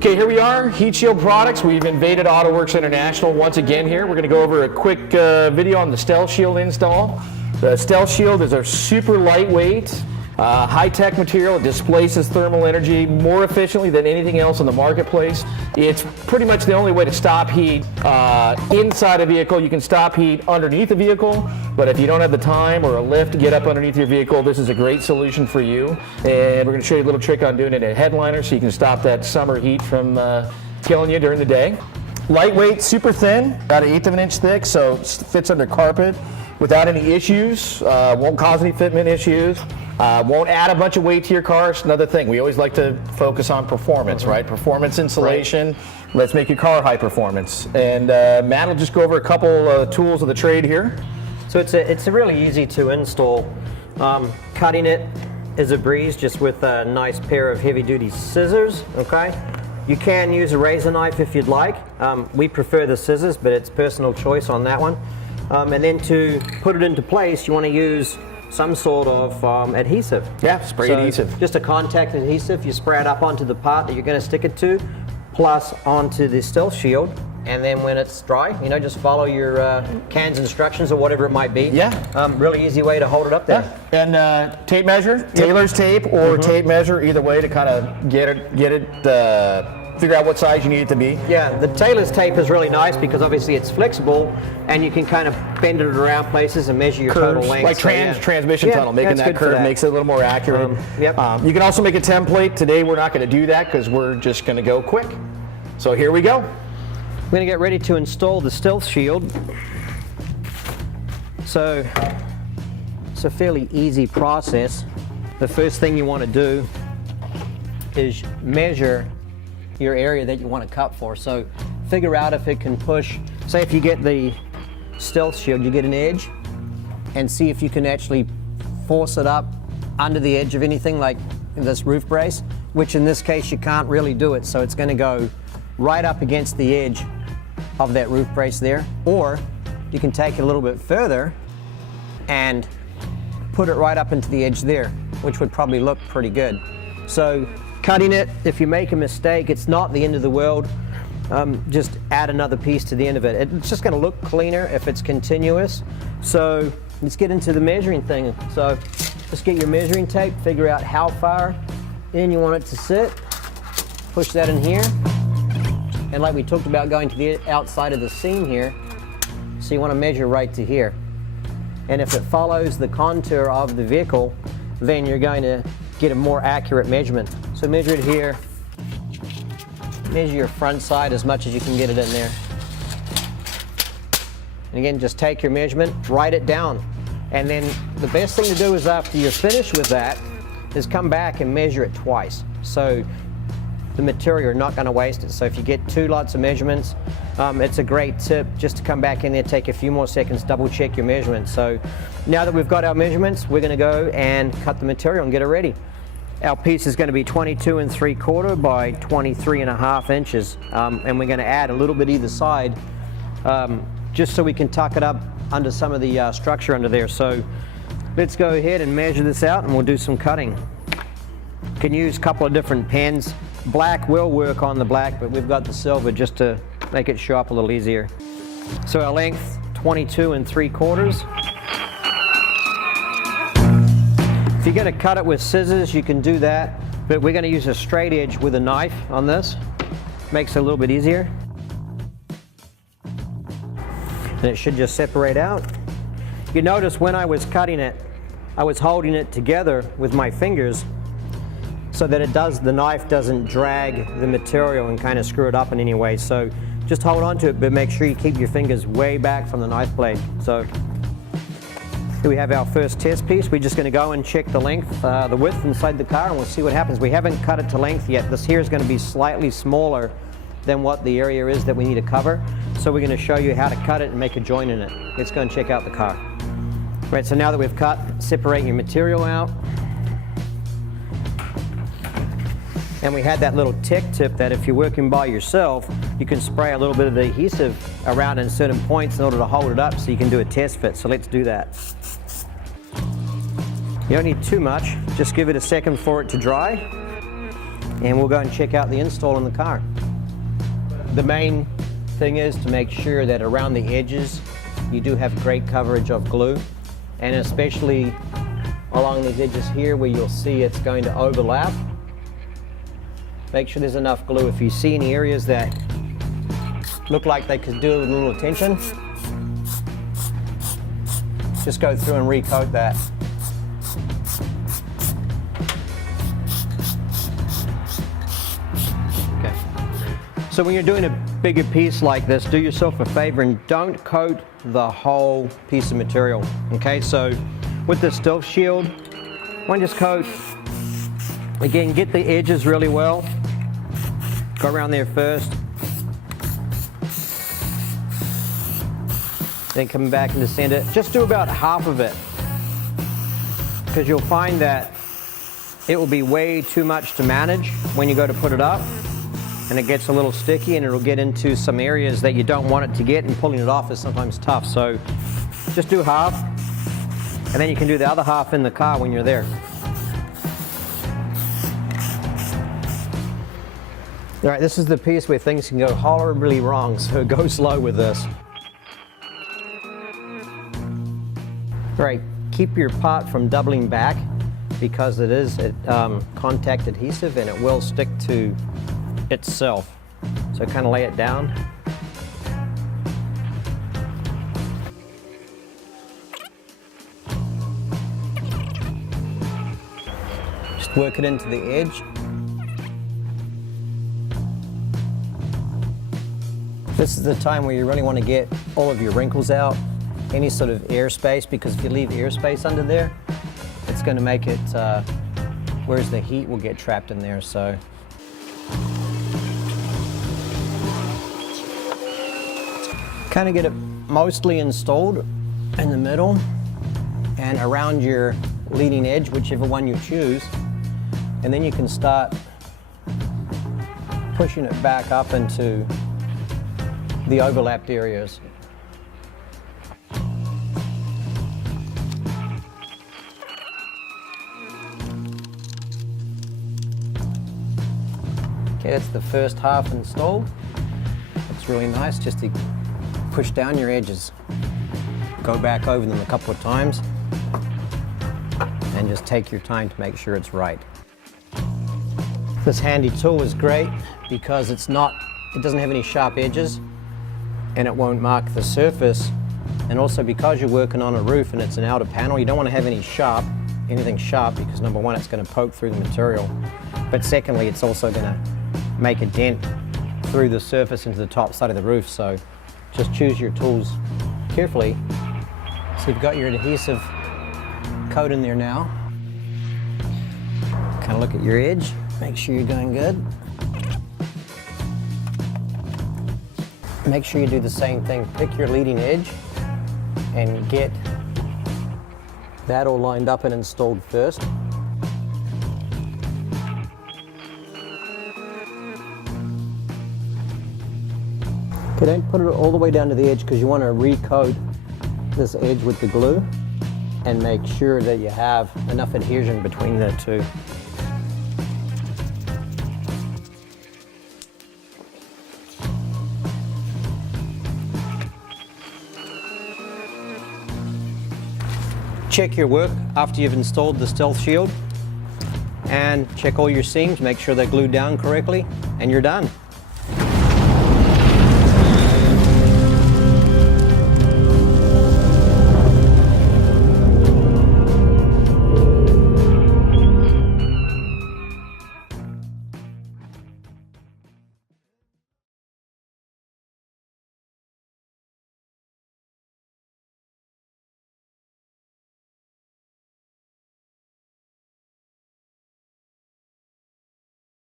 Okay, here we are, Heatshield Products. We've invaded Autoworks International once again here. We're going to go over a quick video on the Stealth Shield install. The Stealth Shield is a super lightweight, high-tech material. It displaces thermal energy more efficiently than anything else in the marketplace. It's pretty much the only way to stop heat inside a vehicle. You can stop heat underneath a vehicle, but if you don't have the time or a lift to get up underneath your vehicle, this is a great solution for you. And we're going to show you a little trick on doing it in a headliner so you can stop that summer heat from killing you during the day. Lightweight, super thin, about 1/8 of an inch thick, so it fits under carpet without any issues, won't cause any fitment issues. Won't add a bunch of weight to your car. It's another thing. We always like to focus on performance, right? Performance insulation. Right. Let's make your car high performance. And Matt will just go over a couple tools of the trade here. So it's a really easy to install. Cutting it is a breeze, just with a nice pair of heavy-duty scissors. Okay. You can use a razor knife if you'd like. We prefer the scissors, but it's personal choice on that one. And then to put it into place, you want to use some sort of adhesive. Yeah, spray adhesive. Just a contact adhesive. You spray it up onto the part that you're going to stick it to, plus onto the Stealth Shield. And then when it's dry, you know, just follow your CAN's instructions or whatever it might be. Yeah. Really easy way to hold it up there. Yeah. And tape measure, Taylor's tape or tape measure, either way to kind of get it figure out what size you need it to be. Yeah, the Taylor's tape is really nice because obviously it's flexible and you can kind of bend it around places and measure your total length. Like transmission tunnel, making that curve makes it a little more accurate. You can also make a template. Today we're not going to do that because we're just going to go quick. So here we go. We're going to get ready to install the Stealth Shield. So it's a fairly easy process. The first thing you want to do is measure your area that you want to cut for. So figure out if it can push, say if you get the Stealth Shield, you get an edge, and see if you can actually force it up under the edge of anything like this roof brace, which in this case you can't really do it. So it's going to go right up against the edge of that roof brace there. Or you can take it a little bit further and put it right up into the edge there, which would probably look pretty good. So cutting it, if you make a mistake, it's not the end of the world. Just add another piece to the end of it. It's just going to look cleaner if it's continuous. So let's get into the measuring thing. So just get your measuring tape, figure out how far in you want it to sit. Push that in here. And like we talked about, going to the outside of the seam here. So you want to measure right to here. And if it follows the contour of the vehicle, then you're going to get a more accurate measurement. So measure it here. Measure your front side as much as you can get it in there. And again, just take your measurement, write it down. And then the best thing to do is after you're finished with that, is come back and measure it twice. So the material, you're not going to waste it. So if you get 2 lots of measurements, it's a great tip just to come back in there, take a few more seconds, double check your measurements. So now that we've got our measurements, we're going to go and cut the material and get it ready. Our piece is going to be 22 3/4 by 23.5 inches, and we're going to add a little bit either side, just so we can tuck it up under some of the structure under there. So let's go ahead and measure this out, and we'll do some cutting. You can use a couple of different pens. Black will work on the black, but we've got the silver just to make it show up a little easier. So our length, 22 3/4. If you're going to cut it with scissors, you can do that, but we're going to use a straight edge with a knife on this. Makes it a little bit easier. And it should just separate out. You notice when I was cutting it, I was holding it together with my fingers so that the knife doesn't drag the material and kind of screw it up in any way. So just hold on to it, but make sure you keep your fingers way back from the knife blade. So here we have our first test piece. We're just going to go and check the length, the width inside the car, and we'll see what happens. We haven't cut it to length yet. This here is going to be slightly smaller than what the area is that we need to cover. So we're going to show you how to cut it and make a joint in it. Let's go and check out the car. Right, so now that we've cut, separate your material out. And we had that little tech tip that if you're working by yourself, you can spray a little bit of the adhesive around in certain points in order to hold it up so you can do a test fit. So let's do that. You don't need too much, just give it a second for it to dry, and we'll go and check out the install in the car. The main thing is to make sure that around the edges you do have great coverage of glue, and especially along these edges here where you'll see it's going to overlap. Make sure there's enough glue. If you see any areas that look like they could do it with a little attention, just go through and recoat that. Okay. So when you're doing a bigger piece like this, do yourself a favor and don't coat the whole piece of material. Okay, so with the Stealth Shield, one just coat. Again, get the edges really well. Go around there first. Then come back and descend it. Just do about half of it, because you'll find that it will be way too much to manage when you go to put it up, and it gets a little sticky and it'll get into some areas that you don't want it to get, and pulling it off is sometimes tough. So just do half, and then you can do the other half in the car when you're there. All right, this is the piece where things can go horribly wrong, so go slow with this. All right, keep your part from doubling back because it is contact adhesive and it will stick to itself. So kind of lay it down. Just work it into the edge. This is the time where you really want to get all of your wrinkles out, any sort of airspace, because if you leave airspace under there, it's going to make it, whereas the heat will get trapped in there. So kind of get it mostly installed in the middle and around your leading edge, whichever one you choose, and then you can start pushing it back up into the overlapped areas. Okay, that's the first half installed. It's really nice just to push down your edges. Go back over them a couple of times and just take your time to make sure it's right. This handy tool is great because it doesn't have any sharp edges and it won't mark the surface. And also because you're working on a roof and it's an outer panel, you don't want to have anything sharp because number one, it's going to poke through the material. But secondly, it's also going to make a dent through the surface into the top side of the roof. So just choose your tools carefully. So you've got your adhesive coat in there now. Kind of look at your edge, make sure you're going good. Make sure you do the same thing. Pick your leading edge and get that all lined up and installed first. Okay, don't put it all the way down to the edge because you want to recoat this edge with the glue and make sure that you have enough adhesion between the two. Check your work after you've installed the Stealth Shield and check all your seams, make sure they're glued down correctly, and you're done.